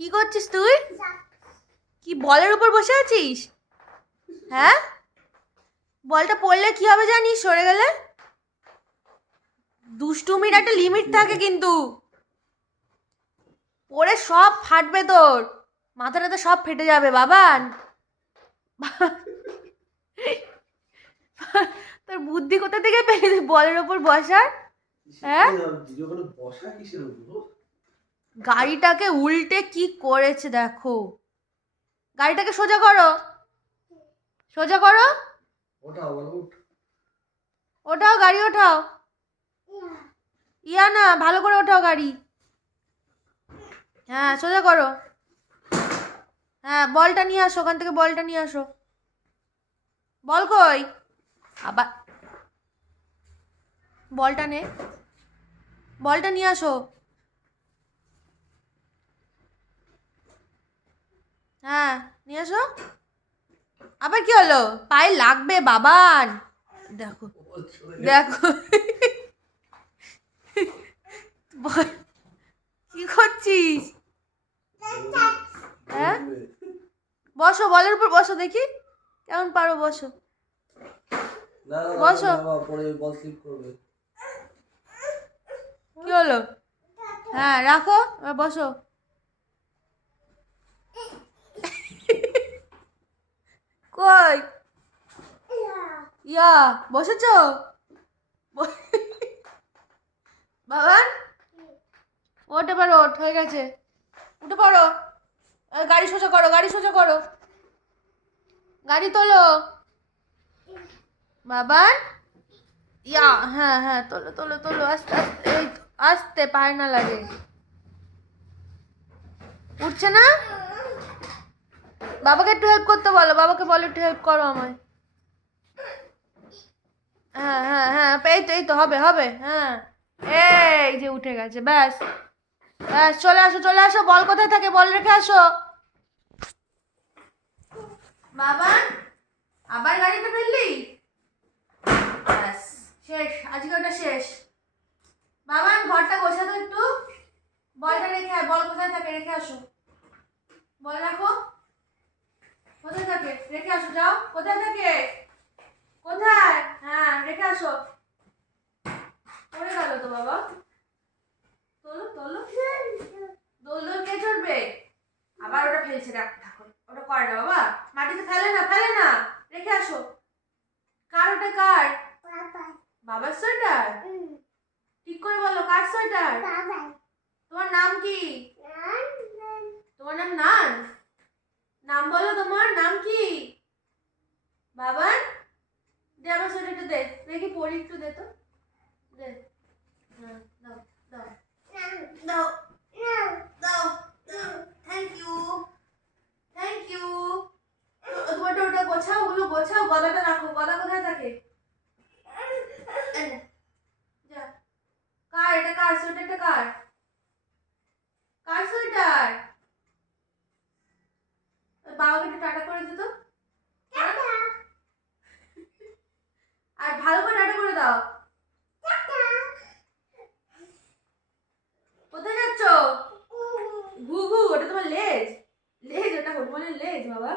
কি করছিস তুই? কি বলের উপর বসে আছিস? হ্যাঁ, বলটা পড়লে কি হবে জানিস? সরে গেলে দুষ্টুমির একটা লিমিট থাকে কিন্তু। পড়ে সব ফাটবে তোর, মাথাটাতে সব ফেটে যাবে বাবান। তোর বুদ্ধি কোথা থেকে পেলি বলের ওপর বসার? হ্যাঁ, গাড়িটাকে উল্টে কি করেছে দেখো। গাড়িটাকে সোজা করো, সোজা করো। ওঠাও গাড়ি, ওঠাও। ইয়া না, ভালো করে ওঠাও গাড়ি। হ্যাঁ, সোজা করো। হ্যাঁ, বলটা নিয়ে আসো, ওখান থেকে বলটা নিয়ে আসো। বল কই? আবার বলটা নে, বলটা নিয়ে আসো। হ্যাঁ, নিয়ে আসো। আবার কি হলো? পায়ে লাগবে বাবান। দেখো দেখো। বল, কি করছিস? হ্যাঁ, বসো, বলের উপর বসো, দেখি কেমন পারো। বসো, বসো। কি হলো? হ্যাঁ, রাখো, এবার বসো। কই? ইয়া, বসেছো? বাবান, ওঠ, এবার ওঠ, হয়ে গেছে। উঠে পড়ো। গাড়ি সোজা করো, গাড়ি সোজা করো, গাড়ি তোলো বাবান। ইয়া, হ্যাঁ হ্যাঁ, তোলো তোলো তোলো, আস্তে আস্তে, এই তো, আস্তে, পায়ে না লাগে। উঠছে না? বাবাকে একটু হেল্প করতে বলো, বাবাকে বলো একটু হেল্প করো আমায়। হ্যাঁ হ্যাঁ হ্যাঁ, এই তো, এই তো, হবে হবে, হ্যাঁ। এই যে উঠে গেছে, ব্যাস ব্যাস, চলে আসো চলে আসো। বল কোথায় থাকে? বল রেখে আসো বাবান। আবার গাড়িতে ফেললি? ব্যাস, শেষ, আজকে ওটা শেষ। বাবান, ঘরটা গোছাতো একটু। বলটা রেখে আয়, বল কোথায় থাকে রেখে আসো। বল রাখো, কোথায় থাকে রেখে আসো, যাও। কোথায় থাকে? কোথায়? হ্যাঁ, রেখে আসো। পড়ে গেল তো বাবা। তোলো তোলো, দোল দোল কে চড়বে? আবার ওটা ফেলছে, রাখ, থাকো, ওটা করে না বাবা, মাটিতে ফেলে না, ফেলে না, রেখে আসো। কার ওটা, কার? বাবার সোয়েটার? ঠিক করে বলো, কার সোয়েটার? তোমার নাম কি? তোমার নাম নান? নাম বলো, তোমার নাম কি? বাবান, দে আমার সোয়েটারটা, দে দেখি পরি, একটু দে তো, দে। হ্যাঁ, দাও দাও দাও দাও, থ্যাংক ইউ, থ্যাংক ইউ। তোমার ওটা গোছাও, ওগুলো গোছাও, গদাটা রাখো। গদা কোথায় থাকে? যা। কার এটা? কার সোয়েটারটা? কার? কার সোয়েটার? বাবাকে একটু টাটা করে দিত। আর ভালো করে টাটা করে দাও। কোথায় যাচ্ছ? ঘু ঘু, ওটা তোমার লেজ, লেজ, ওটা হনুমানের লেজ বাবা।